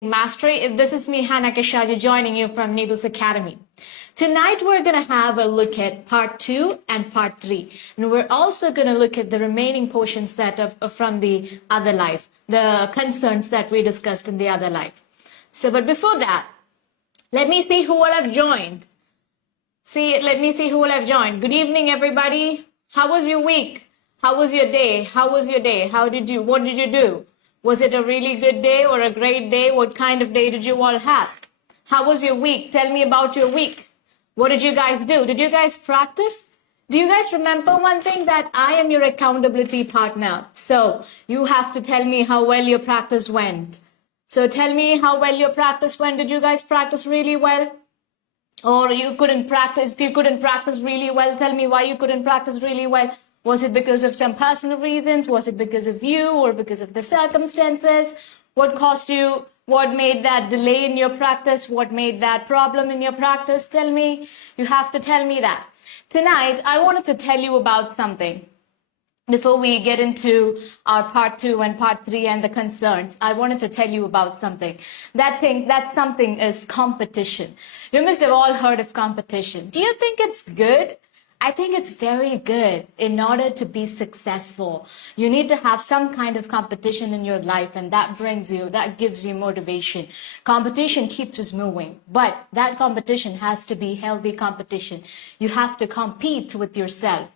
Mastery. This is me, Hannah Kashaji, joining you from Neethus Academy. Tonight, we're going to have a look at part 2 and part 3. And we're also going to look at the remaining portions that from the other life, the concerns that we discussed in the other life. So, but before that, let me see who all have joined. Let me see who all have joined. Good evening, everybody. How was your week? How was your day? How was your day? What did you do? Was it a really good day or a great day? What kind of day did you all have? How was your week? Tell me about your week. What did you guys do? Did you guys practice? Do you guys remember one thing, that I am your accountability partner? So you have to tell me how well your practice went. So tell me how well your practice went. Did you guys practice really well? Or you couldn't practice? If you couldn't practice really well, tell me why you couldn't practice really well. Was it because of some personal reasons? Was it because of you or because of the circumstances? What caused you? What made that delay in your practice? What made that problem in your practice? Tell me. You have to tell me that. Tonight, I wanted to tell you about something. Before we get into our part 2 and part 3 and the concerns, I wanted to tell you about something. That something is competition. You must have all heard of competition. Do you think it's good? I think it's very good. In order to be successful, you need to have some kind of competition in your life, and that gives you motivation. Competition keeps us moving, but that competition has to be healthy competition. You have to compete with yourself,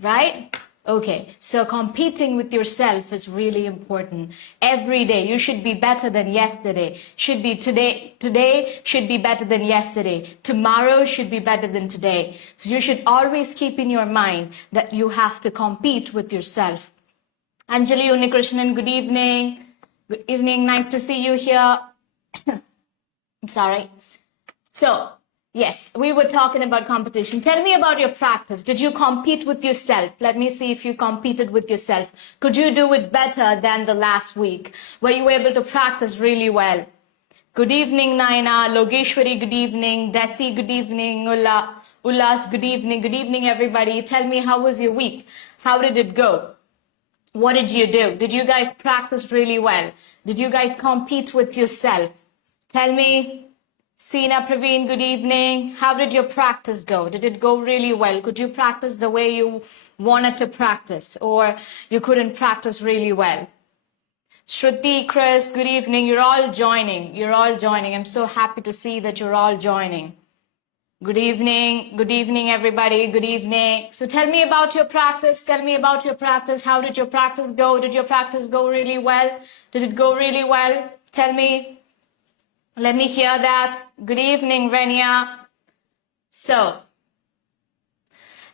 right? Okay, so competing with yourself is really important. Every day, you should be better than yesterday. Today should be better than yesterday. Tomorrow should be better than today. So you should always keep in your mind that you have to compete with yourself. Anjali Unikrishnan, good evening. Good evening, nice to see you here. I'm sorry. So, yes, we were talking about competition. Tell me about your practice. Did you compete with yourself? Let me see if you competed with yourself. Could you do it better than the last week? Were you able to practice really well? Good evening, Naina. Logeshwari, good evening. Desi, good evening. Ullas, good evening. Good evening, everybody. Tell me, how was your week? How did it go? What did you do? Did you guys practice really well? Did you guys compete with yourself? Tell me. Sina Praveen, good evening. How did your practice go? Did it go really well? Could you practice the way you wanted to practice, or you couldn't practice really well? Shruti, Chris, good evening. You're all joining. I'm so happy to see that you're all joining. Good evening, everybody. Good evening. So tell me about your practice. How did your practice go? Did your practice go really well? Did it go really well? Tell me. Let me hear that. Good evening, Renia. So,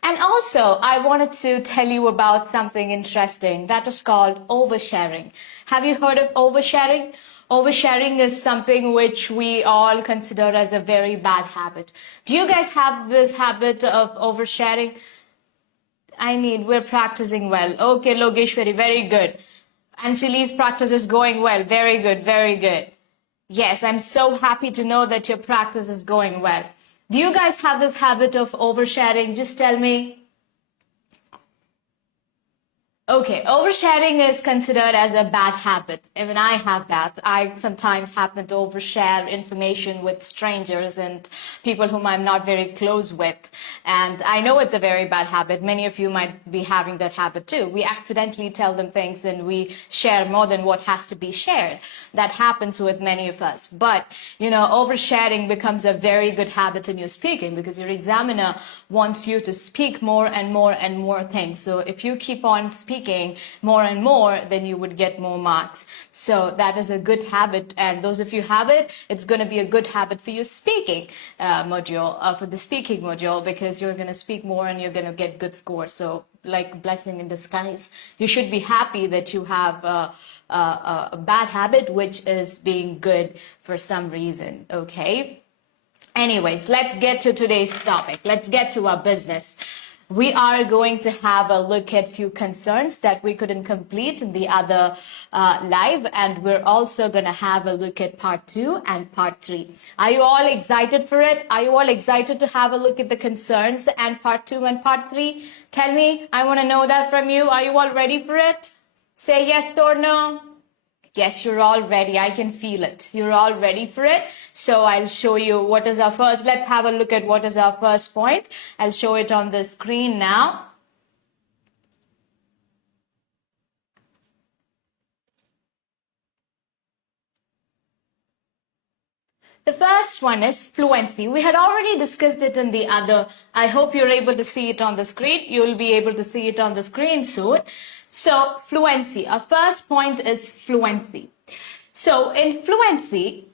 and also I wanted to tell you about something interesting that is called oversharing. Have you heard of oversharing? Oversharing is something which we all consider as a very bad habit. Do you guys have this habit of oversharing? We're practicing well. Okay, Logeshwari, very good. Anjali's practice is going well. Very good, very good. Yes, I'm so happy to know that your practice is going well. Do you guys have this habit of oversharing? Just tell me. Okay, oversharing is considered as a bad habit. Even I have that. I sometimes happen to overshare information with strangers and people whom I'm not very close with. And I know it's a very bad habit. Many of you might be having that habit too. We accidentally tell them things and we share more than what has to be shared. That happens with many of us. But, oversharing becomes a very good habit in your speaking, because your examiner wants you to speak more and more and more things. So if you keep on speaking more and more, then you would get more marks. So that is a good habit, and those of you have it, it's going to be a good habit for your speaking module, for the speaking module, because you're going to speak more and you're going to get good scores. So like blessing in disguise, you should be happy that you have a bad habit which is being good for some reason. Okay, anyways, let's get to today's topic. Let's get to our business. We are going to have a look at few concerns that we couldn't complete in the other live, and we're also going to have a look at part 2 and part 3. Are you all excited for it? Are you all excited to have a look at the concerns and part 2 and part 3? Tell me, I want to know that from you. Are you all ready for it? Say yes or no. Yes, you're all ready. I can feel it. You're all ready for it. So I'll show you what is our first. Let's have a look at what is our first point. I'll show it on the screen now. The first one is fluency. We had already discussed it in the other. I hope you're able to see it on the screen. You'll be able to see it on the screen soon. So fluency. Our first point is fluency. So in fluency,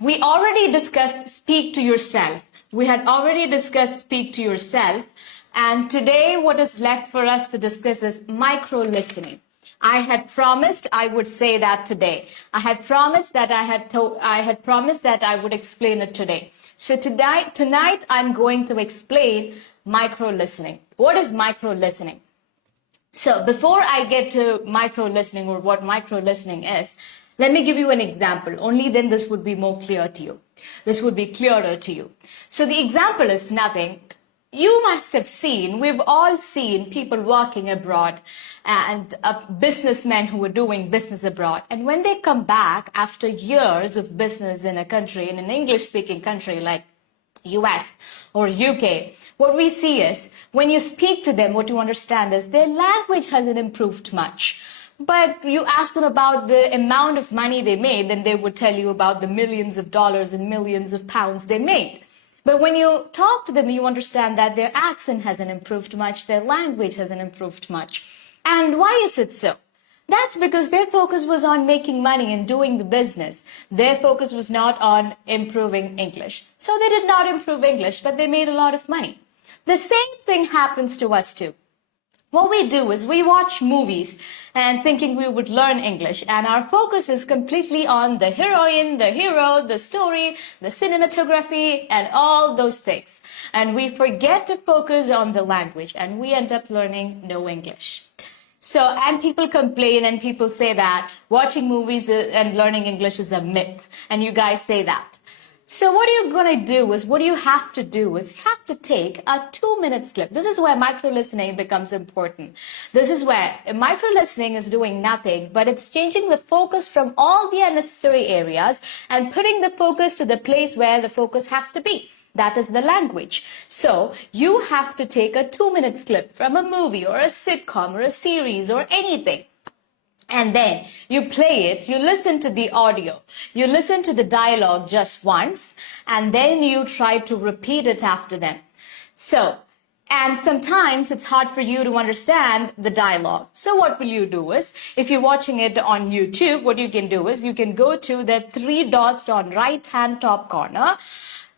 we already discussed speak to yourself. We had already discussed speak to yourself. And today what is left for us to discuss is micro-listening. I had promised I would say that today. I had promised that I would explain it today. So tonight I'm going to explain micro-listening. What is micro-listening? So before I get to micro-listening or what micro-listening is, let me give you an example. Only then this would be more clear to you. This would be clearer to you. So the example is nothing. You must have seen, we've all seen people working abroad and businessmen who are doing business abroad. And when they come back after years of business in a country, in an English-speaking country like US or UK, what we see is when you speak to them, what you understand is their language hasn't improved much. But you ask them about the amount of money they made, then they would tell you about the millions of dollars and millions of pounds they made. But when you talk to them, you understand that their accent hasn't improved much, their language hasn't improved much. And why is it so? That's because their focus was on making money and doing the business. Their focus was not on improving English. So they did not improve English, but they made a lot of money. The same thing happens to us too. What we do is we watch movies and thinking we would learn English, and our focus is completely on the heroine, the hero, the story, the cinematography, and all those things. And we forget to focus on the language, and we end up learning no English. So, and people complain and people say that watching movies and learning English is a myth, and you guys say that. So what you're going to do is, what you have to do is, you have to take a 2-minute clip. This is where micro-listening becomes important. This is where micro-listening is doing nothing, but it's changing the focus from all the unnecessary areas and putting the focus to the place where the focus has to be. That is the language. So you have to take a 2-minute clip from a movie or a sitcom or a series or anything. And then you play it, you listen to the audio, you listen to the dialogue just once, and then you try to repeat it after them. So, and sometimes it's hard for you to understand the dialogue. So what will you do is, if you're watching it on YouTube, what you can do is, you can go to the 3 dots on right-hand top corner,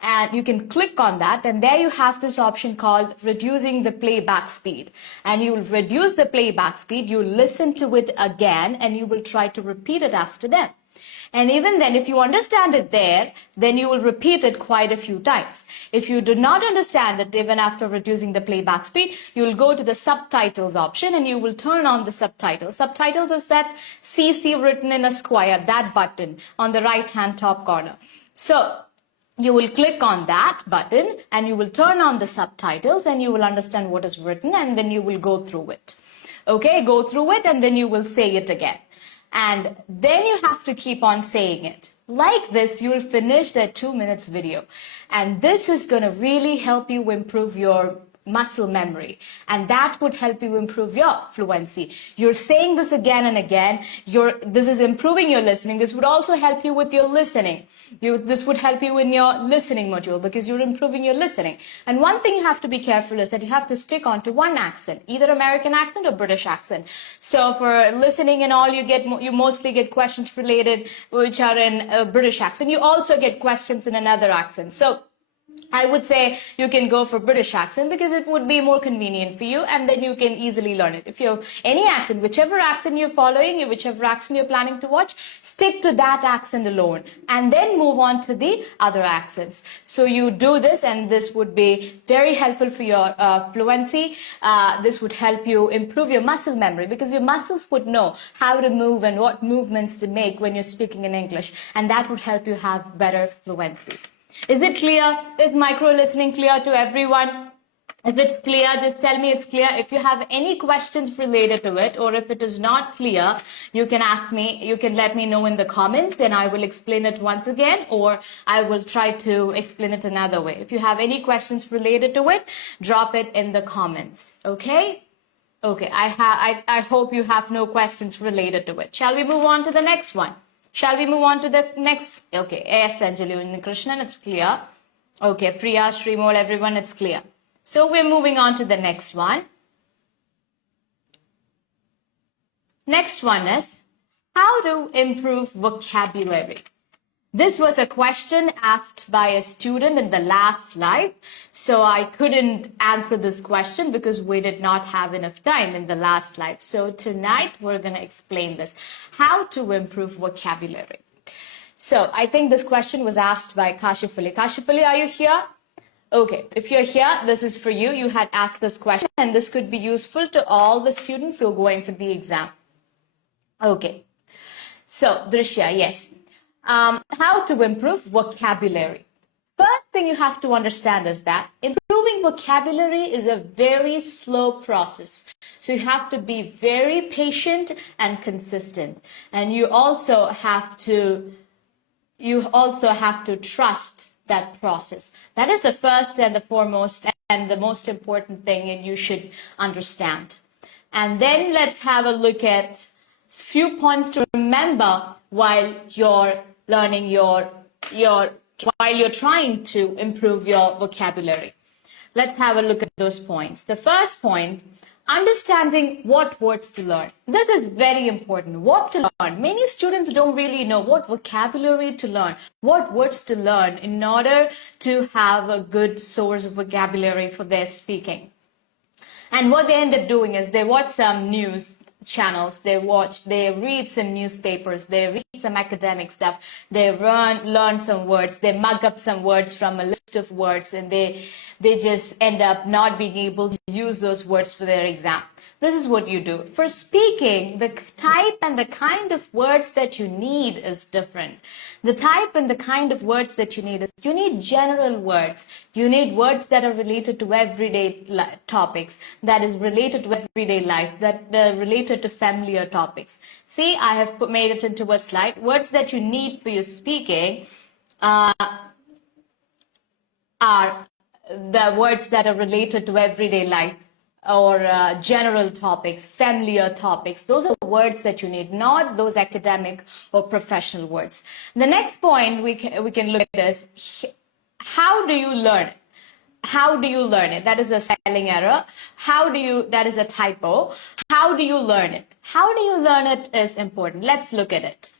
and you can click on that, and there you have this option called reducing the playback speed. And you will reduce the playback speed, you listen to it again, and you will try to repeat it after them. And even then, if you understand it there, then you will repeat it quite a few times. If you do not understand it, even after reducing the playback speed, you will go to the subtitles option and you will turn on the subtitles. Subtitles is that CC written in a square, that button on the right-hand top corner. So you will click on that button and you will turn on the subtitles and you will understand what is written, and then you will go through it. Okay, go through it and then you will say it again. And then you have to keep on saying it. Like this, you'll finish that 2 minutes video. And this is going to really help you improve your muscle memory, and that would help you improve your fluency. You're saying this again and again. This is improving your listening. This would also help you with your listening. This would help you in your listening module because you're improving your listening. And one thing you have to be careful is that you have to stick on to one accent, either American accent or British accent. So for listening and all, you mostly get questions related which are in a British accent. You also get questions in another accent. So I would say you can go for British accent because it would be more convenient for you, and then you can easily learn it. If you have any accent, whichever accent you're following, whichever accent you're planning to watch, stick to that accent alone and then move on to the other accents. So you do this, and this would be very helpful for your fluency. This would help you improve your muscle memory because your muscles would know how to move and what movements to make when you're speaking in English, and that would help you have better fluency. Is it clear? Is micro-listening clear to everyone? If it's clear, just tell me it's clear. If you have any questions related to it, or if it is not clear, you can ask me, you can let me know in the comments, then I will explain it once again, or I will try to explain it another way. If you have any questions related to it, drop it in the comments, okay? Okay, I hope you have no questions related to it. Shall we move on to the next one? Shall we move on to the next? Okay, yes, Anjali and Krishnan, it's clear. Okay, Priya, Srimol, everyone, it's clear. So we're moving on to the next one. Next one is how to improve vocabulary. This was a question asked by a student in the last slide. So I couldn't answer this question because we did not have enough time in the last slide. So tonight we're going to explain this, how to improve vocabulary. So I think this question was asked by 𝐀𝐝𝐻. 𝐀𝐝𝐻, are you here? Okay, if you're here, this is for you. You had asked this question and this could be useful to all the students who are going for the exam. Okay, so Drishya, yes. How to improve vocabulary. First thing you have to understand is that improving vocabulary is a very slow process. So you have to be very patient and consistent. And you also have to trust that process. That is the first and the foremost and the most important thing and you should understand. And then let's have a look at a few points to remember while you're learning while you're trying to improve your vocabulary. Let's have a look at those points. The first point, understanding what words to learn. This is very important. What to learn? Many students don't really know what vocabulary to learn, what words to learn in order to have a good source of vocabulary for their speaking. And what they end up doing is they watch some news channels, they read some newspapers, they read some academic stuff, they learn some words, they mug up some words from a list of words, and they just end up not being able to use those words for their exam. This is what you do. For speaking, the type and the kind of words that you need is different. The type and the kind of words that you need general words. You need words that are related to everyday topics, that is related to everyday life, that are related to familiar topics. See, I have made it into a slide. Words that you need for your speaking are the words that are related to everyday life or general topics, familiar topics. Those are the words that you need, not those academic or professional words. The next point we can look at is how do you learn it? How do you learn it? That is a spelling error. That is a typo. How do you learn it? How do you learn it is important. Let's look at it.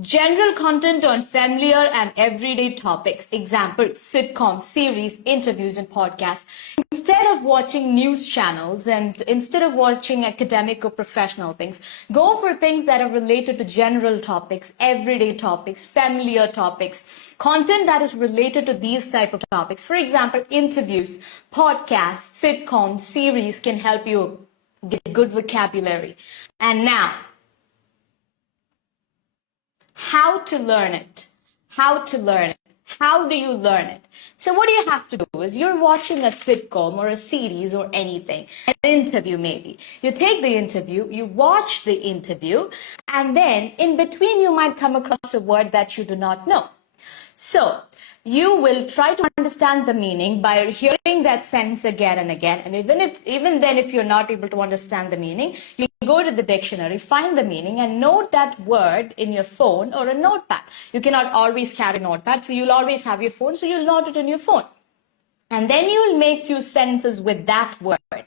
General content on familiar and everyday topics. Example, sitcoms, series, interviews, and podcasts. Instead of watching news channels and instead of watching academic or professional things, go for things that are related to general topics, everyday topics, familiar topics, content that is related to these type of topics. For example, interviews, podcasts, sitcoms, series can help you get good vocabulary. And now, how to learn it? How to learn it? How do you learn it? So what you have to do is you're watching a sitcom or a series or anything, an interview maybe. You take the interview, you watch the interview, and then in between you might come across a word that you do not know. So you will try to understand the meaning by hearing that sentence again and again. And even then, if you're not able to understand the meaning, you go to the dictionary, find the meaning, and note that word in your phone or a notepad. You cannot always carry a notepad, so you'll always have your phone, so you'll note it in your phone. And then you'll make few sentences with that word,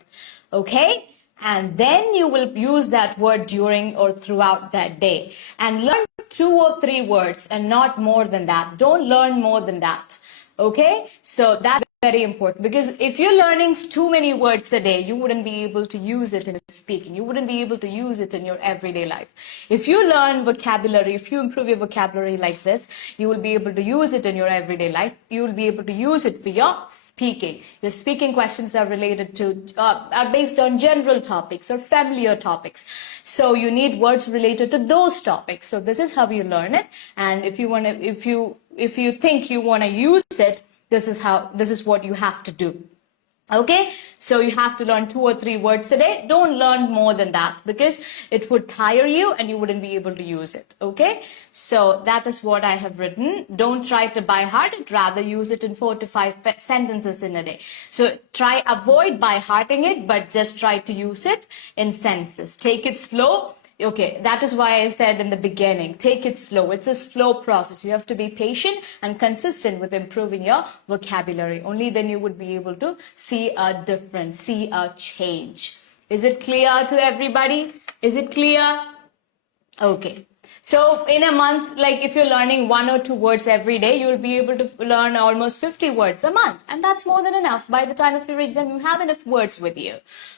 okay? And then you will use that word during or throughout that day. And learn 2 or 3 words and not more than that. Don't learn more than that. Okay? So that's very important, because if you're learning too many words a day, you wouldn't be able to use it in speaking. You wouldn't be able to use it in your everyday life. If you learn vocabulary, if you improve your vocabulary like this, you will be able to use it in your everyday life. You will be able to use it for your speaking. Your speaking questions are related to, are based on general topics or familiar topics. So you need words related to those topics. So this is how you learn it. And if you think you want to use it, this is what you have to do. Okay, so you have to learn 2 or 3 words a day. Don't learn more than that because it would tire you and you wouldn't be able to use it. Okay, so that is what I have written. Don't try to by heart it, rather use it in 4 to 5 sentences in a day. So avoid by hearting it, but just try to use it in sentences. Take it slow. Okay, that is why I said in the beginning, take it slow. It's a slow process. You have to be patient and consistent with improving your vocabulary. Only then you would be able to see a difference, see a change. Is it clear to everybody? Is it clear? Okay. So in a month, like if you're learning 1 or 2 words every day, you'll be able to learn almost 50 words a month. And that's more than enough. By the time of your exam, you have enough words with you.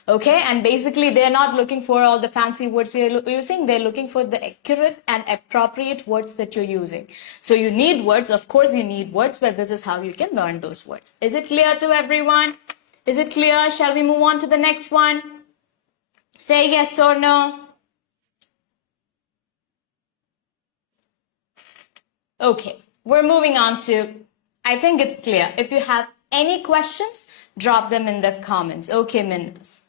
Okay? And basically, they're not looking for all the fancy words you're using. They're looking for the accurate and appropriate words that you're using. So you need words. Of course, you need words, but this is how you can learn those words. Is it clear to everyone? Is it clear? Shall we move on to the next one? Say yes or no. Okay, we're moving on to, I think it's clear. If you have any questions, drop them in the comments. Okay, Minus.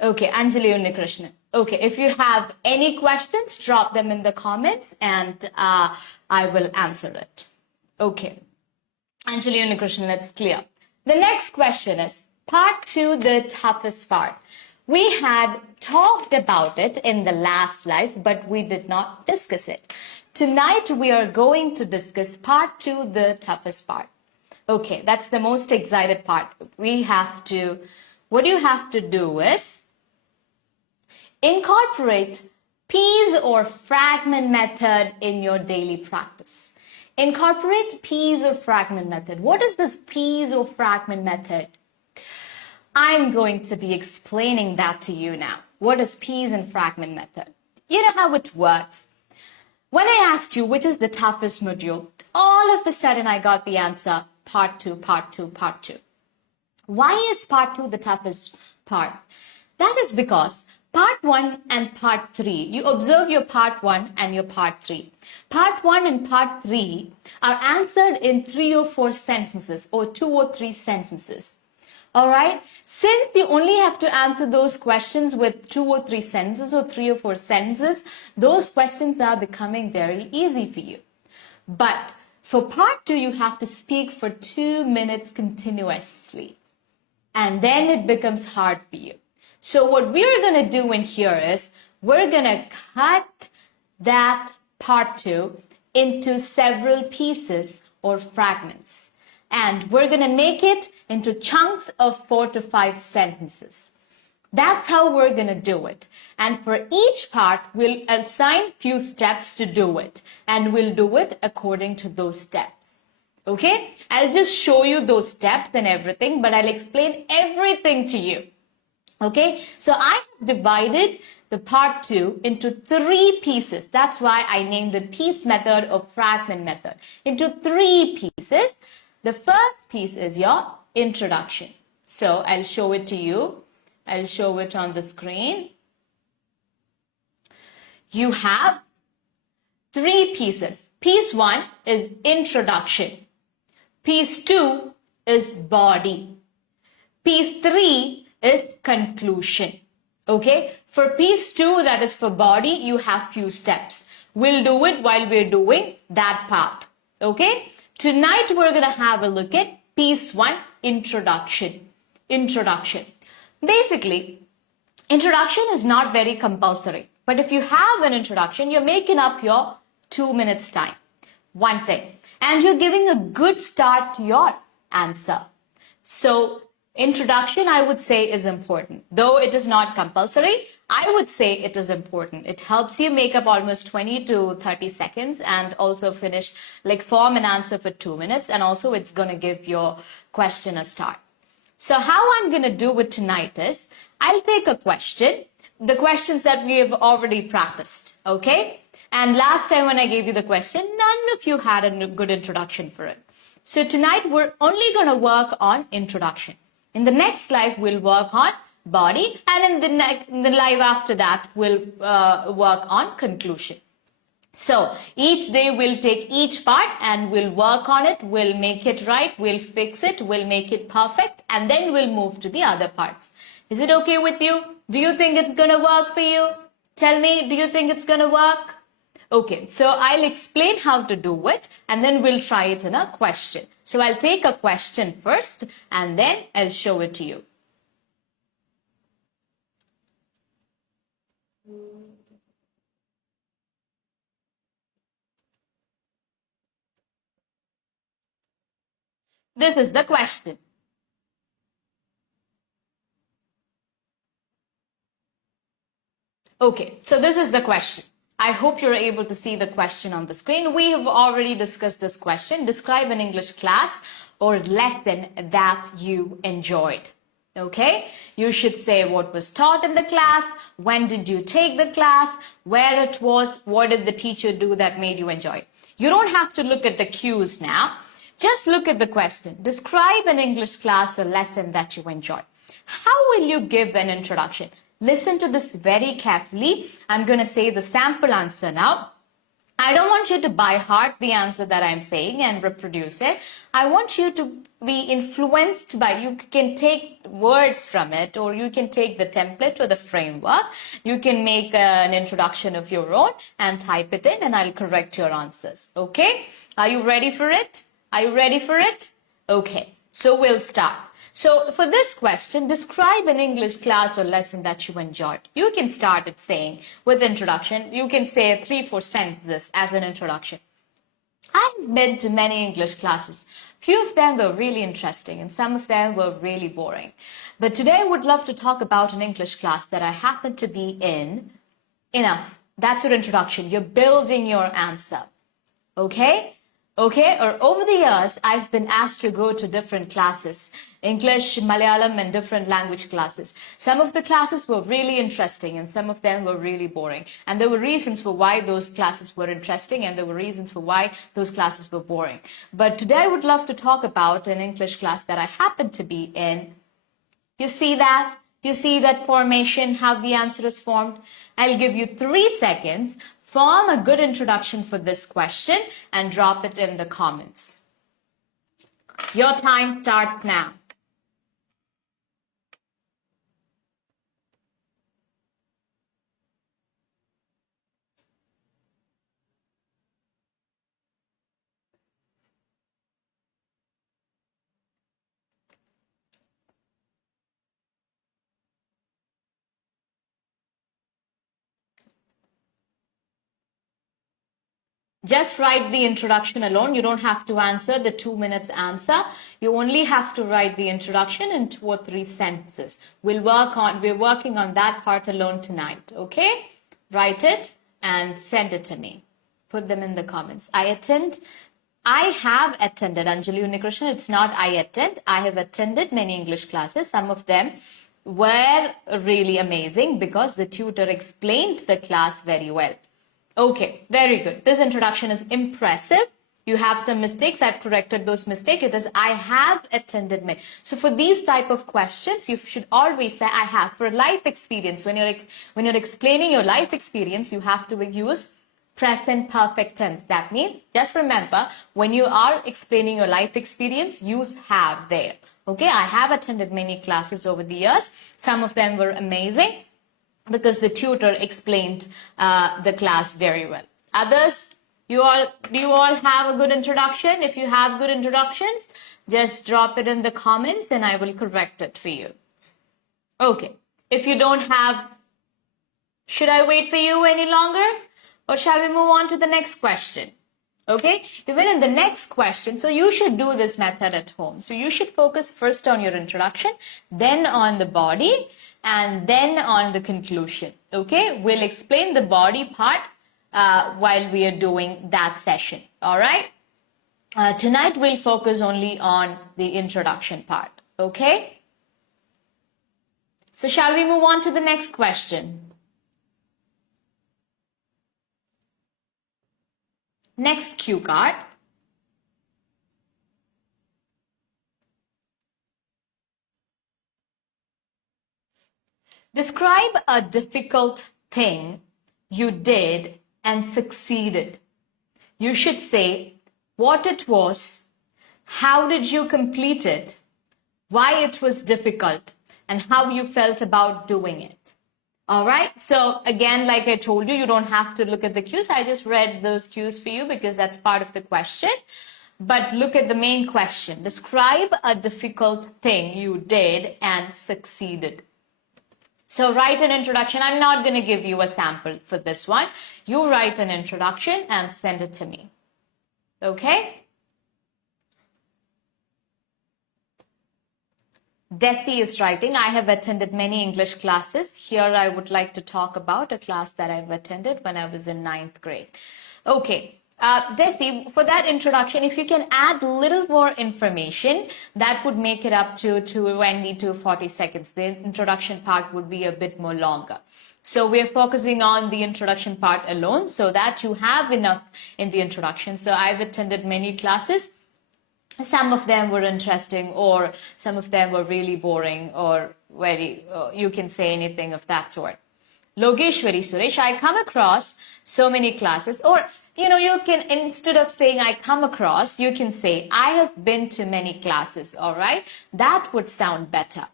Okay, Anjali Unnikrishnan. Okay, if you have any questions, drop them in the comments and I will answer it. Okay, Anjali Unnikrishnan, that's clear. The next question is part 2, the toughest part. We had talked about it in the last live, but we did not discuss it. Tonight, we are going to discuss part 2, the toughest part. Okay, that's the most excited part. What you have to do is incorporate piece or fragment method in your daily practice. Incorporate piece or fragment method. What is this piece or fragment method? I'm going to be explaining that to you now. What is piece and fragment method? You know how it works. When I asked you which is the toughest module, all of a sudden I got the answer, part 2, part 2, part 2. Why is part 2 the toughest part? That is because part 1 and part 3, you observe your part 1 and your part 3. Part 1 and part 3 are answered in 3 or 4 sentences or 2 or 3 sentences. All right. Since you only have to answer those questions with 2 or 3 sentences or 3 or 4 sentences, those questions are becoming very easy for you. But for part 2, you have to speak for 2 minutes continuously. And then it becomes hard for you. So what we're going to do in here is we're going to cut that part 2 into several pieces or fragments. And we're going to make it into chunks of 4 to 5 sentences. That's how we're going to do it. And for each part, we'll assign few steps to do it. And we'll do it according to those steps. Okay? I'll just show you those steps and everything, but I'll explain everything to you. Okay? So I have divided the part 2 into 3 pieces. That's why I named it piece method or fragment method. Into 3 pieces. The first piece is your introduction. So I'll show it to you. I'll show it on the screen. You have 3 pieces. Piece 1 is introduction. Piece 2 is body. Piece 3 is conclusion. Okay? For piece 2, that is for body, you have few steps. We'll do it while we're doing that part. Okay? Tonight, we're going to have a look at piece 1, introduction. Introduction. Basically, introduction is not very compulsory. But if you have an introduction, you're making up your 2 minutes time. One thing. And you're giving a good start to your answer. So, introduction, I would say, is important. Though it is not compulsory, I would say it is important. It helps you make up almost 20 to 30 seconds and also form an answer for 2 minutes. And also it's going to give your question a start. So how I'm going to do it tonight is, I'll take a question, the questions that we have already practiced, okay? And last time when I gave you the question, none of you had a good introduction for it. So tonight we're only going to work on introduction. In the next live, we'll work on body, and in the live after that, we'll work on conclusion. So each day we'll take each part and we'll work on it, we'll make it right, we'll fix it, we'll make it perfect, and then we'll move to the other parts. Is it okay with you? Do you think it's gonna work for you? Tell me, do you think it's gonna work? Okay, so I'll explain how to do it and then we'll try it in a question. So I'll take a question first and then I'll show it to you. This is the question. Okay, so this is the question. I hope you're able to see the question on the screen. We have already discussed this question. Describe an English class or lesson that you enjoyed. Okay, you should say what was taught in the class, when did you take the class, where it was, what did the teacher do that made you enjoy it. You don't have to look at the cues now. Just look at the question. Describe an English class or lesson that you enjoyed. How will you give an introduction? Listen to this very carefully. I'm going to say the sample answer now. I don't want you to by heart the answer that I'm saying and reproduce it. I want you to be influenced by, you can take words from it, or you can take the template or the framework. You can make an introduction of your own and type it in and I'll correct your answers. Okay? Are you ready for it? Are you ready for it? Okay, so we'll start. So for this question, describe an English class or lesson that you enjoyed. You can start it saying with introduction. You can say 3-4 sentences as an introduction. I've been to many English classes. Few of them were really interesting and some of them were really boring. But today I would love to talk about an English class that I happen to be in. Enough. That's your introduction. You're building your answer. Okay? Okay, or over the years, I've been asked to go to different classes, English, Malayalam, and different language classes. Some of the classes were really interesting and some of them were really boring. And there were reasons for why those classes were interesting and there were reasons for why those classes were boring. But today I would love to talk about an English class that I happen to be in. You see that? You see that formation, how the answer is formed? I'll give you 3 seconds. Form a good introduction for this question and drop it in the comments. Your time starts now. Just write the introduction alone. You don't have to answer the 2 minutes answer. You only have to write the introduction in 2 or 3 sentences. We're working on that part alone tonight. Okay? Write it and send it to me. Put them in the comments. I have attended, Anjali Unikrishnan, it's not I attend. I have attended many English classes. Some of them were really amazing because the tutor explained the class very well. Okay, very good. This introduction is impressive. You have some mistakes. I've corrected those mistakes. It is I have attended many. So for these type of questions, you should always say I have. For life experience, when you're explaining your life experience, you have to use present perfect tense. That means, just remember, when you are explaining your life experience, use have there. Okay, I have attended many classes over the years. Some of them were amazing because the tutor explained the class very well. Others, do you all have a good introduction? If you have good introductions, just drop it in the comments and I will correct it for you. Okay, if you don't have, should I wait for you any longer? Or shall we move on to the next question? Okay, even in the next question, so you should do this method at home. So you should focus first on your introduction, then on the body, and then on the conclusion. Okay, we'll explain the body part while we are doing that session. All right, tonight we'll focus only on the introduction part. Okay, so shall we move on to the next question? Next cue card. Describe a difficult thing you did and succeeded. You should say what it was, how did you complete it, why it was difficult, and how you felt about doing it. All right, so again, like I told you, you don't have to look at the cues. I just read those cues for you because that's part of the question. But look at the main question. Describe a difficult thing you did and succeeded. So write an introduction. I'm not going to give you a sample for this one. You write an introduction and send it to me. Okay? Desi is writing, I have attended many English classes. Here I would like to talk about a class that I've attended when I was in 9th grade. Okay, Desi, for that introduction, if you can add a little more information, that would make it up to 20 to 40 seconds. The introduction part would be a bit more longer. So we're focusing on the introduction part alone so that you have enough in the introduction. So I've attended many classes. Some of them were interesting, or some of them were really boring, or very, you can say anything of that sort. Logeshwari Suresh, I come across so many classes, or, you know, you can, instead of saying I come across, you can say I have been to many classes, all right? That would sound better.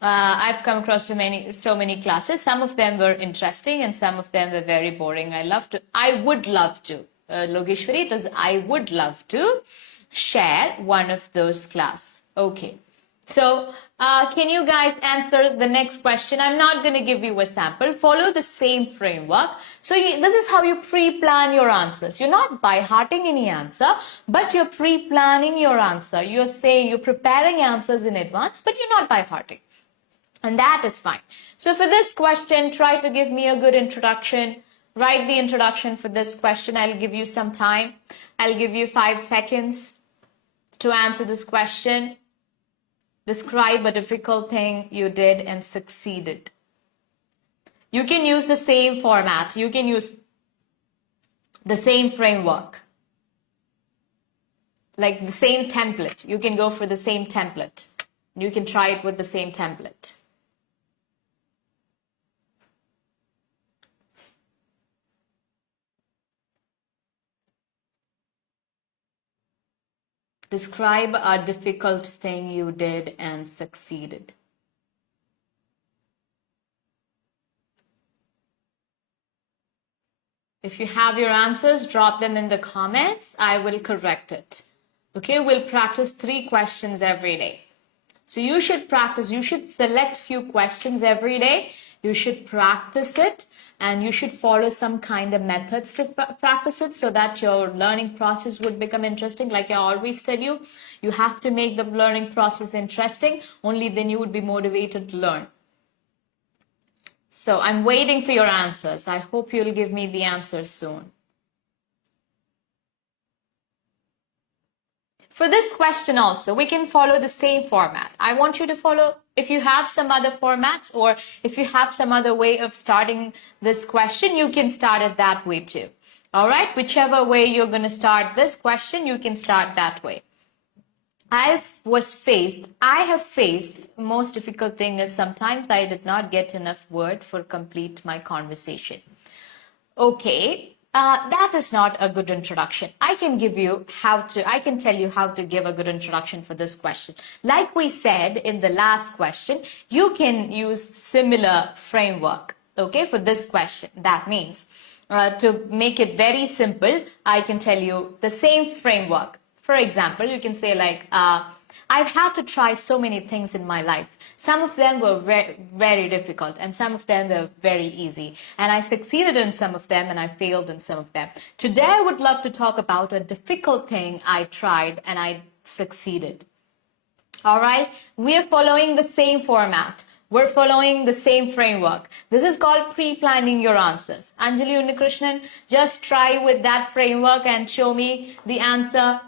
I've come across so many classes. Some of them were interesting and some of them were very boring. I would love to. Logeshwari, it is I would love to share one of those class. Okay, so can you guys answer the next question? I'm not going to give you a sample. Follow the same framework. So this is how you pre-plan your answers. You're not by-hearting any answer, but you're pre-planning your answer. You're saying you're preparing answers in advance, but you're not by-hearting. And that is fine. So for this question, try to give me a good introduction. Write the introduction for this question. I'll give you some time. I'll give you 5 seconds to answer this question. Describe a difficult thing you did and succeeded. You can use the same format. You can use the same framework. Like the same template. You can go for the same template. You can try it with the same template. Describe a difficult thing you did and succeeded. If you have your answers, drop them in the comments. I will correct it. Okay, we'll practice 3 questions every day. So you should practice. You should select few questions every day. You should practice it, and you should follow some kind of methods to practice it so that your learning process would become interesting. Like I always tell you, you have to make the learning process interesting. Only then you would be motivated to learn. So I'm waiting for your answers. I hope you'll give me the answers soon. For this question also, we can follow the same format. I want you to follow, if you have some other formats or if you have some other way of starting this question, you can start it that way too. All right, whichever way you're going to start this question, you can start that way. I have faced, most difficult thing is sometimes I did not get enough word for complete my conversation. Okay. That is not a good introduction. I can tell you how to give a good introduction for this question. Like we said in the last question, you can use similar framework, okay, for this question. That means, to make it very simple, I can tell you the same framework. For example, you can say like, I've had to try so many things in my life. Some of them were very, very difficult and some of them were very easy. And I succeeded in some of them and I failed in some of them. Today, I would love to talk about a difficult thing I tried and I succeeded. All right, we are following the same format. We're following the same framework. This is called pre-planning your answers. Anjali Unikrishnan, just try with that framework and show me the answer.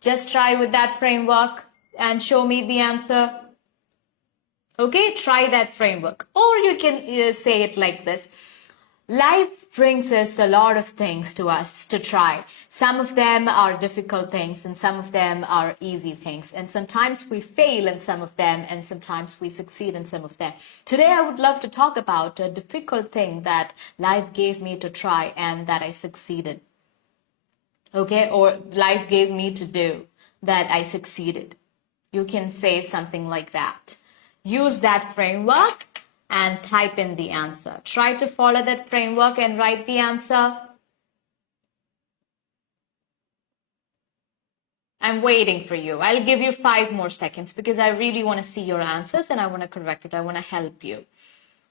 Just try with that framework and show me the answer. Okay, try that framework. Or you can say it like this. Life brings us a lot of things to us to try. Some of them are difficult things and some of them are easy things. And sometimes we fail in some of them and sometimes we succeed in some of them. Today, I would love to talk about a difficult thing that life gave me to try and that I succeeded. Okay, or life gave me to do that I succeeded. You can say something like that. Use that framework and type in the answer. Try to follow that framework and write the answer. I'm waiting for you. I'll give you 5 more seconds because I really want to see your answers and I want to correct it. I want to help you.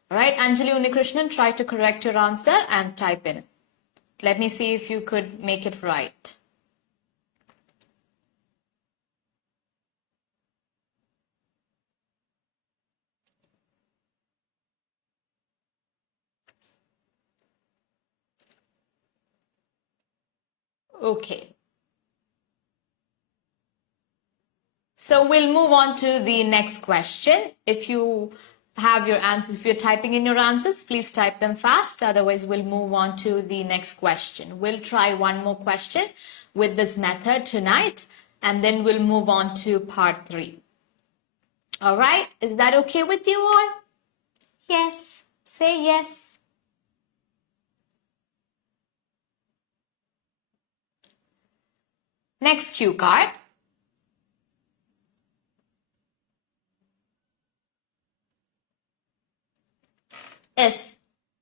All right, Anjali Unikrishnan, try to correct your answer and type in. Let me see if you could make it right. Okay. So we'll move on to the next question. If you have your answers, if you're typing in your answers, please type them fast. Otherwise, we'll move on to the next question. We'll try one more question with this method tonight, and then we'll move on to part 3. All right, is that okay with you all? Yes, say yes. Next cue card. Is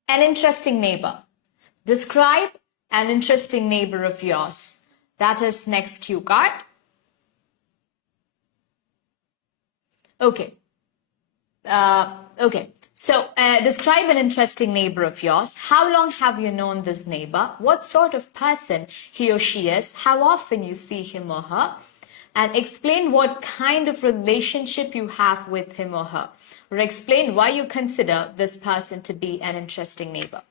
an interesting neighbor. Describe an interesting neighbor of yours. That is next cue card. Okay. Okay. So describe an interesting neighbor of yours. How long have you known this neighbor? What sort of person he or she is? How often you see him or her? And explain what kind of relationship you have with him or her. Or explain why you consider this person to be an interesting neighbor.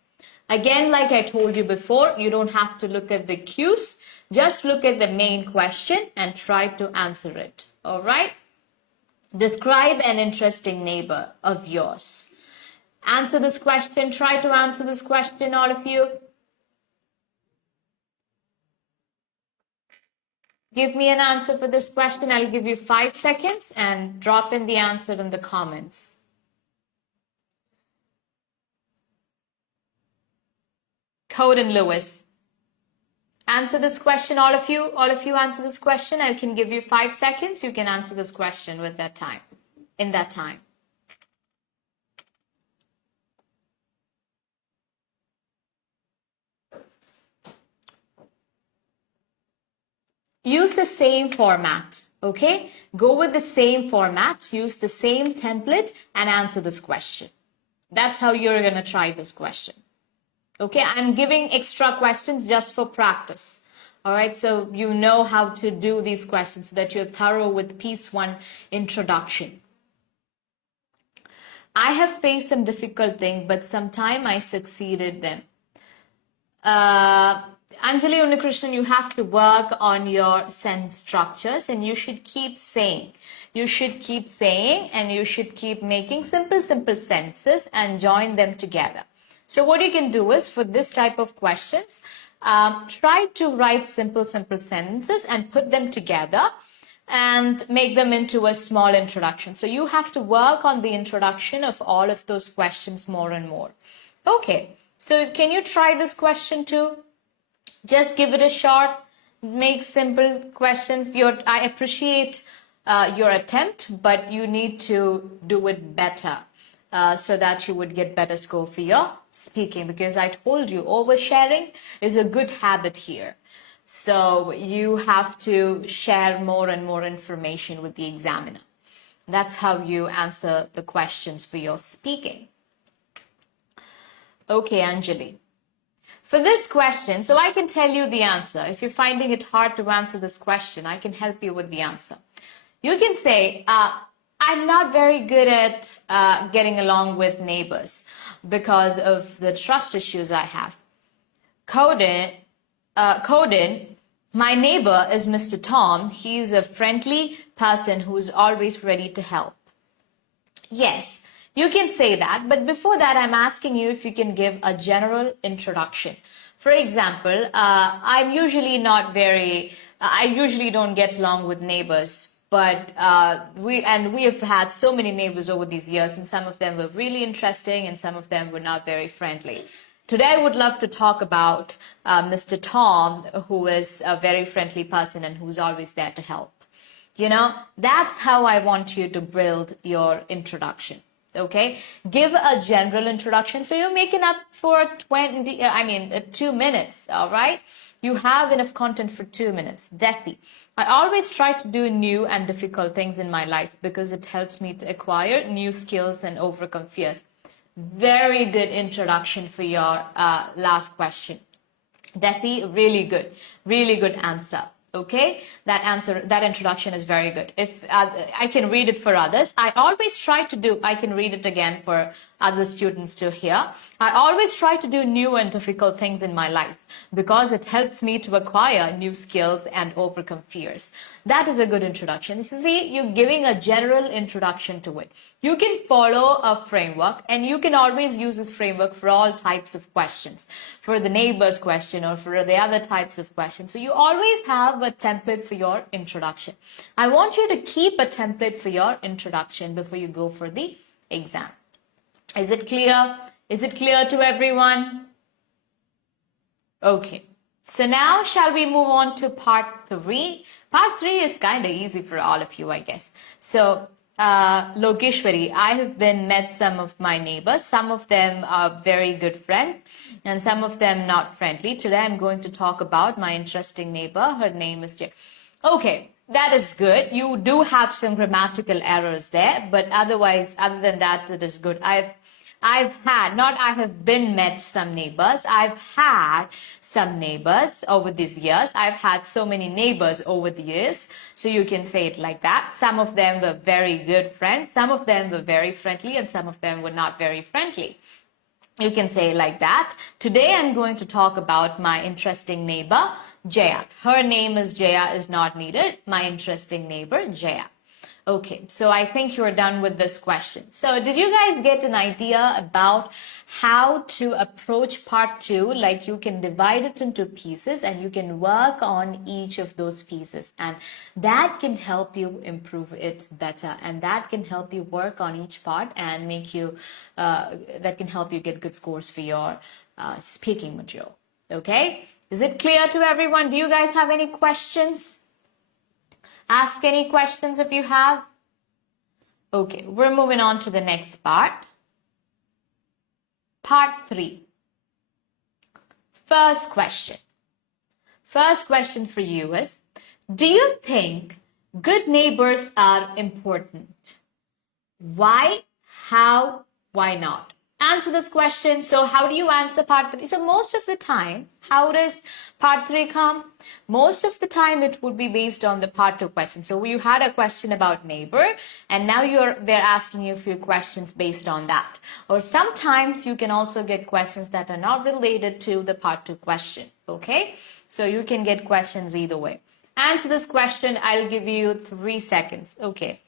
Again, like I told you before, you don't have to look at the cues. Just look at the main question and try to answer it. All right? Describe an interesting neighbor of yours. Answer this question. Try to answer this question, all of you. Give me an answer for this question. I'll give you 5 seconds and drop in the answer in the comments. Code and Lewis. Answer this question, all of you. All of you answer this question. I can give you 5 seconds. You can answer this question with that time. In that time. Use the same format, okay? Go with the same format, use the same template and answer this question. That's how you're going to try this question. Okay, I'm giving extra questions just for practice. All right, so you know how to do these questions so that you're thorough with piece 1 introduction. I have faced some difficult things, but sometime I succeeded them. Anjali Unikrishnan, you have to work on your sentence structures and you should keep saying. You should keep saying and you should keep making simple sentences and join them together. So what you can do is for this type of questions, try to write simple sentences and put them together and make them into a small introduction. So you have to work on the introduction of all of those questions more and more. Okay, so can you try this question too? Just give it a shot, make simple questions. I appreciate your attempt, but you need to do it better so that you would get better score for your speaking, because I told you oversharing is a good habit here. So you have to share more and more information with the examiner. That's how you answer the questions for your speaking. Okay, Anjali. For this question, so I can tell you the answer. If you're finding it hard to answer this question, I can help you with the answer. You can say, I'm not very good at getting along with neighbors because of the trust issues I have. Codin, my neighbor is Mr. Tom. He's a friendly person who's always ready to help. Yes, You can say that, but before that, I'm asking you if you can give a general introduction. For example, I usually don't get along with neighbors, but we have had so many neighbors over these years, and some of them were really interesting, and some of them were not very friendly. Today, I would love to talk about Mr. Tom, who is a very friendly person and who's always there to help. You know, that's how I want you to build your introduction. Okay, give a general introduction. So you're making up for 2 minutes. All right, you have enough content for 2 minutes. 𝐷𝐸𝐻. I always try to do new and difficult things in my life because it helps me to acquire new skills and overcome fears. Very good introduction for your last question. 𝐷𝐸𝐻, really good answer. Okay, that introduction is very good. If I can read it for others, I can read it again for other students to hear. I always try to do new and difficult things in my life because it helps me to acquire new skills and overcome fears. That is a good introduction. You see, you're giving a general introduction to it. You can follow a framework, and you can always use this framework for all types of questions, for the neighbor's question or for the other types of questions. So you always have a template for your introduction. I want you to keep a template for your introduction before you go for the exam. Is it clear? Is it clear to everyone? Okay. So now shall we move on to part 3? Part 3 is kind of easy for all of you, I guess. So Lokeshwari, I have met some of my neighbors. Some of them are very good friends and some of them not friendly. Today I'm going to talk about my interesting neighbor. Her name is Jay. Okay, that is good. You do have some grammatical errors there, but otherwise, other than that, it is good. I've met some neighbors. I've had some neighbors over these years. I've had so many neighbors over the years. So you can say it like that. Some of them were very good friends. Some of them were very friendly and some of them were not very friendly. You can say it like that. Today I'm going to talk about my interesting neighbor, Jaya. Her name is Jaya is not needed. My interesting neighbor, Jaya. Okay, so I think you're done with this question. So did you guys get an idea about how to approach part 2? Like you can divide it into pieces and you can work on each of those pieces. And that can help you improve it better. And that can help you work on each part and that can help you get good scores for your speaking material. Okay, is it clear to everyone? Do you guys have any questions? Ask any questions if you have. Okay, we're moving on to the next part. Part 3. First question. First question for you is, do you think good neighbors are important? Why? How? Why not? Answer this question. So how do you answer part 3? So most of the time, how does part 3 come? Most of the time it would be based on the part 2 question. So you had a question about neighbor and now they're asking you a few questions based on that. Or sometimes you can also get questions that are not related to the part 2 question. Okay, so you can get questions either way. Answer this question. I'll give you 3 seconds. Okay.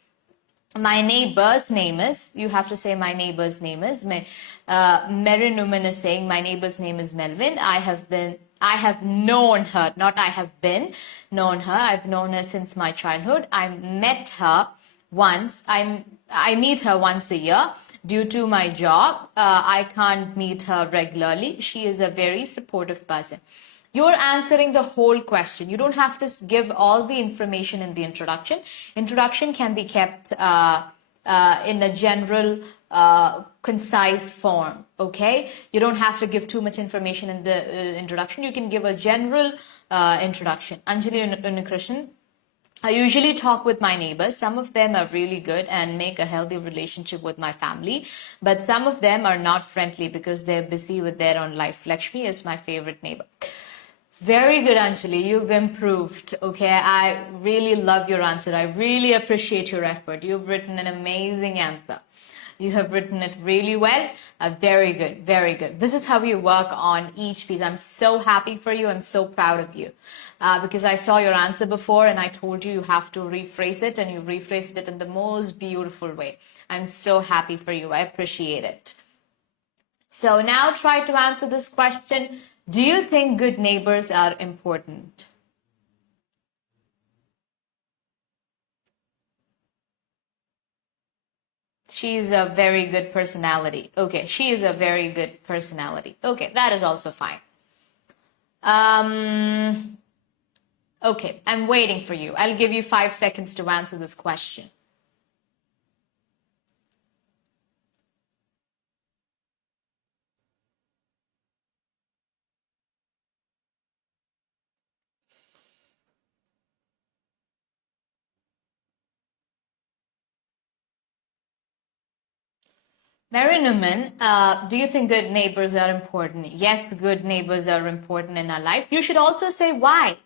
My neighbor's name is, you have to say my neighbor's name is, Merin Uman is saying my neighbor's name is Melvin. I have known her, not I have been known her. I've known her since my childhood. I met her once. I meet her once a year. Due to my job, I can't meet her regularly. She is a very supportive person. You're answering the whole question. You don't have to give all the information in the introduction. Introduction can be kept in a general, concise form, okay? You don't have to give too much information in the introduction. You can give a general introduction. Anjali Unikrishnan, I usually talk with my neighbors. Some of them are really good and make a healthy relationship with my family, but some of them are not friendly because they're busy with their own life. Lakshmi is my favorite neighbor. Very good, Anjali. You've improved. Okay, I really love your answer. I really appreciate your effort. You've written an amazing answer. You have written it really well. Very good, very good. This is how you work on each piece. I'm so happy for you. I'm so proud of you. Because I saw your answer before and I told you you have to rephrase it, and you rephrased it in the most beautiful way. I'm so happy for you. I appreciate it. So now try to answer this question. Do you think good neighbors are important? She's a very good personality. Okay, she is a very good personality. Okay, that is also fine. Okay, I'm waiting for you. I'll give you 5 seconds to answer this question. Mary Newman, do you think good neighbors are important? Yes, good neighbors are important in our life. You should also say why.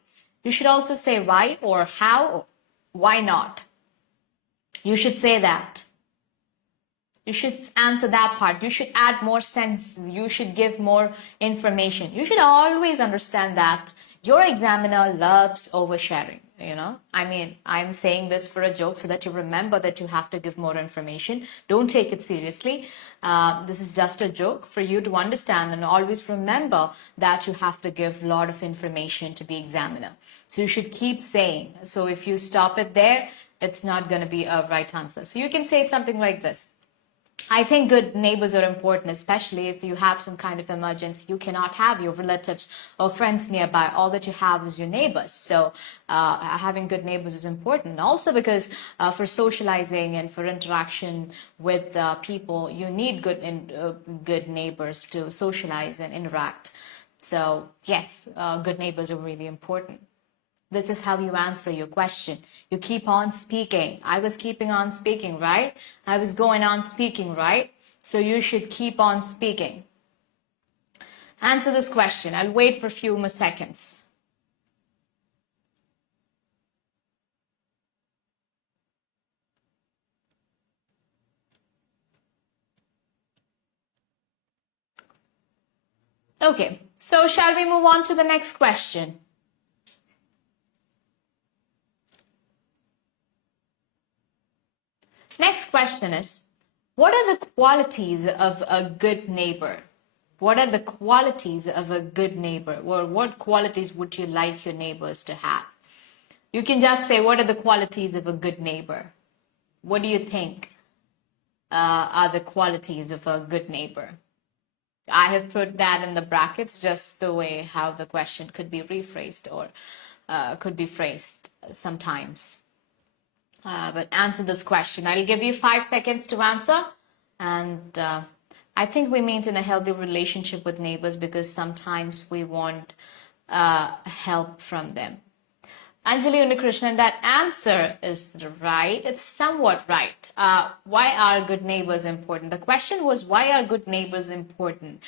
You should also say why or how, or why not. You should say that. You should answer that part. You should add more sense. You should give more information. You should always understand that your examiner loves oversharing. I mean, I'm saying this for a joke so that you remember that you have to give more information. Don't take it seriously. This is just a joke for you to understand, and always remember that you have to give a lot of information to the examiner. So you should keep saying. So if you stop it there, it's not going to be a right answer. So you can say something like this. I think good neighbors are important, especially if you have some kind of emergency. You cannot have your relatives or friends nearby. All that you have is your neighbors. So having good neighbors is important. Also because for socializing and for interaction with people, you need good neighbors to socialize and interact. So yes, good neighbors are really important. This is how you answer your question. You keep on speaking. I was keeping on speaking, right? I was going on speaking, right? So you should keep on speaking. Answer this question. I'll wait for a few more seconds. Okay, so shall we move on to the next question? Next question is, what are the qualities of a good neighbor? What are the qualities of a good neighbor? Or what qualities would you like your neighbors to have? You can just say, what are the qualities of a good neighbor? What do you think are the qualities of a good neighbor? I have put that in the brackets, just the way how the question could be rephrased or could be phrased sometimes. But answer this question. I'll give you 5 seconds to answer. And I think we maintain a healthy relationship with neighbors because sometimes we want help from them. Anjali Unikrishnan, that answer is right. It's somewhat right. Why are good neighbors important? The question was, why are good neighbors important?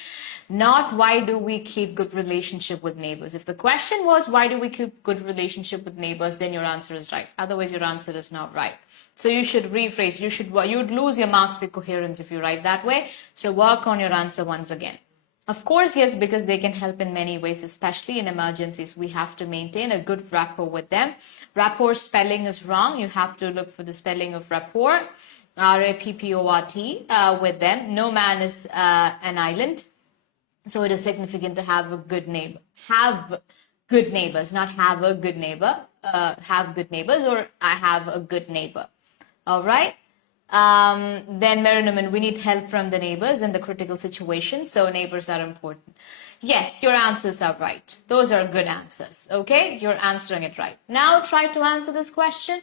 Not why do we keep good relationship with neighbors. If the question was, why do we keep good relationship with neighbors, then your answer is right. Otherwise, your answer is not right. So you should rephrase. You'd lose your marks for coherence if you write that way. So work on your answer once again. Of course, yes, because they can help in many ways, especially in emergencies. We have to maintain a good rapport with them. Rapport spelling is wrong. You have to look for the spelling of rapport, R-A-P-P-O-R-T, with them. No man is an island. So it is significant to have a good neighbor. Have good neighbors, not have a good neighbor. Have good neighbors, or I have a good neighbor. All right. Then Merriman, we need help from the neighbors in the critical situation. So neighbors are important. Yes, your answers are right. Those are good answers. Okay, you're answering it right. Now try to answer this question.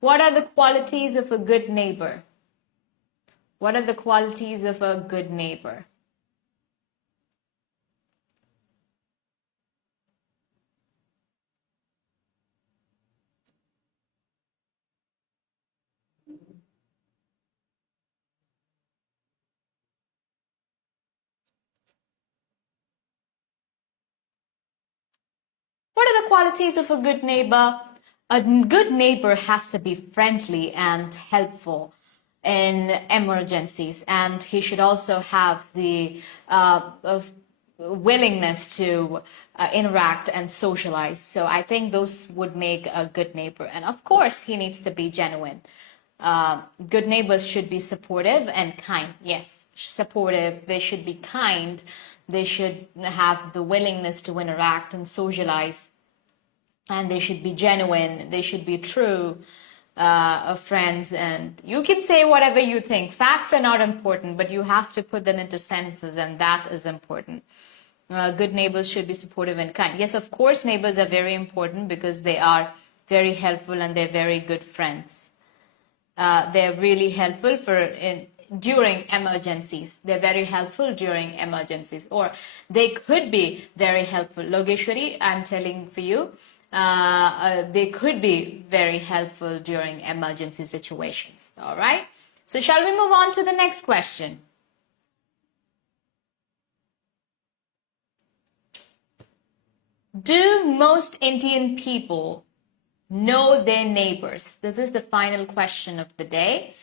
What are the qualities of a good neighbor? What are the qualities of a good neighbor? What are the qualities of a good neighbor? A good neighbor has to be friendly and helpful. in emergencies, and he should also have the willingness to interact and socialize. So I think those would make a good neighbor. And of course, he needs to be genuine. Good neighbors should be supportive and kind. Yes, supportive. They should be kind. They should have the willingness to interact and socialize. And they should be genuine. They should be true friends. And you can say whatever you think. Facts are not important, but you have to put them into sentences, and that is important. Good neighbors should be supportive and kind. Yes, of course, neighbors are very important because they are very helpful and they're very good friends. They're really helpful during emergencies. They're very helpful during emergencies, or they could be very helpful. Logeshwari, I'm telling for you, they could be very helpful during emergency situations. All right. So shall we move on to the next question? Do most Indian people know their neighbors? This is the final question of the day.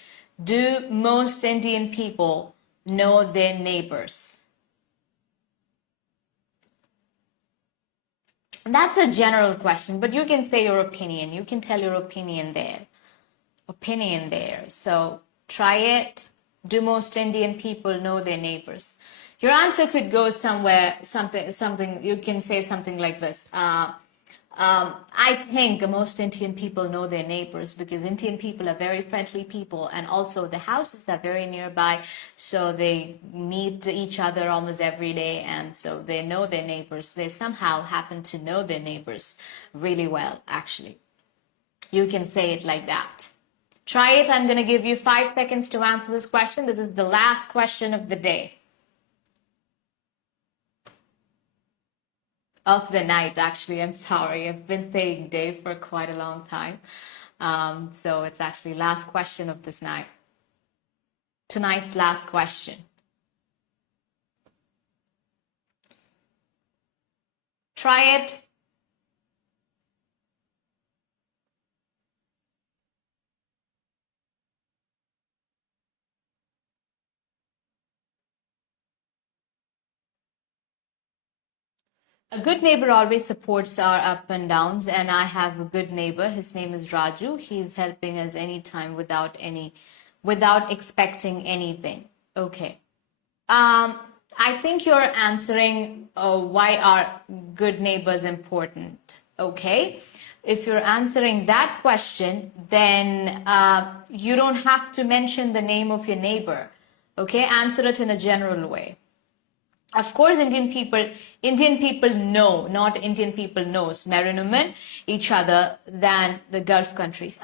Do most Indian people know their neighbors? That's a general question, but you can say your opinion. You can tell your opinion there. So try it. Do most Indian people know their neighbors? Your answer could go somewhere, something, you can say something like this. I think most Indian people know their neighbors because Indian people are very friendly people, and also the houses are very nearby, so they meet each other almost every day, and so they know their neighbors. They somehow happen to know their neighbors really well, actually. You can say it like that. Try it. I'm going to give you 5 seconds to answer this question. This is the last question of the day. Of the night, actually. I'm sorry. I've been saying day for quite a long time. So it's actually last question of this night. Tonight's last question. Try it. A good neighbor always supports our up and downs, and I have a good neighbor. His name is Raju. He's helping us anytime without expecting anything. Okay. I think you're answering why are good neighbors important. Okay. If you're answering that question, then you don't have to mention the name of your neighbor. Okay. Answer it in a general way. Of course, Indian people know, not Indian people knows, Marinuman each other than the Gulf countries.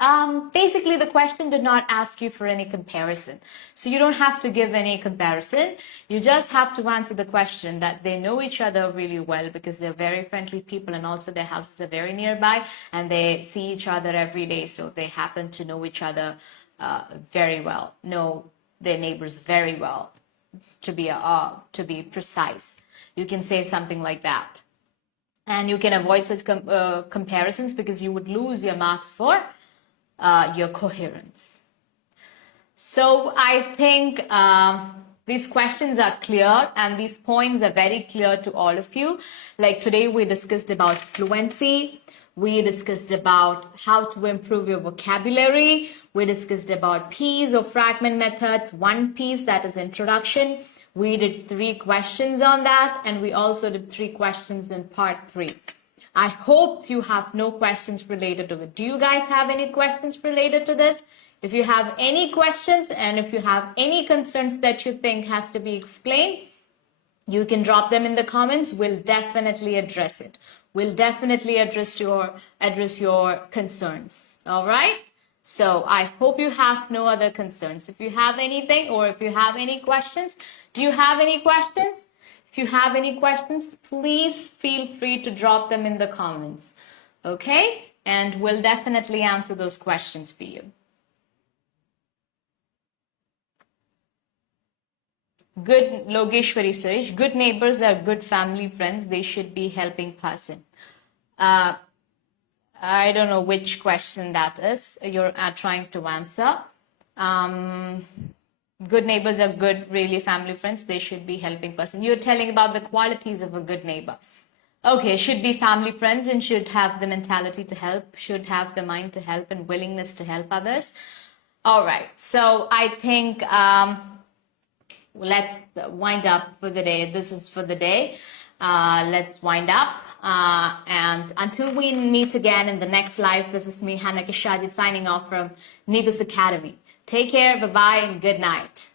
Basically, the question did not ask you for any comparison. So you don't have to give any comparison. You just have to answer the question that they know each other really well because they're very friendly people, and also their houses are very nearby and they see each other every day. So they happen to know each other very well, know their neighbors very well. To be precise, you can say something like that, and you can avoid such comparisons because you would lose your marks for your coherence. So I think these questions are clear and these points are very clear to all of you. Like today we discussed about fluency, we discussed about how to improve your vocabulary, we discussed about piece or fragment methods, one piece, that is introduction. We did 3 questions on that, and we also did 3 questions in part 3. I hope you have no questions related to it. Do you guys have any questions related to this? If you have any questions and if you have any concerns that you think has to be explained, you can drop them in the comments. We'll definitely address it. We'll definitely address your concerns. All right? So I hope you have no other concerns. If you have anything, or if you have any questions, do you have any questions? If you have any questions, please feel free to drop them in the comments. Okay? And we'll definitely answer those questions for you. Good, Logeshwari Suresh, good neighbors are good family friends. They should be helping person. I don't know which question that is you're trying to answer. Good neighbors are good, really family friends. They should be helping person. You're telling about the qualities of a good neighbor. Okay, should be family friends and should have the mentality to help, should have the mind to help and willingness to help others. All right, so I think let's wind up for the day. This is for the day. Let's wind up. And until we meet again in the next live, this is me, 𝐻𝐴𝐻𝐿 signing off from Neethus Academy. Take care, bye-bye, and good night.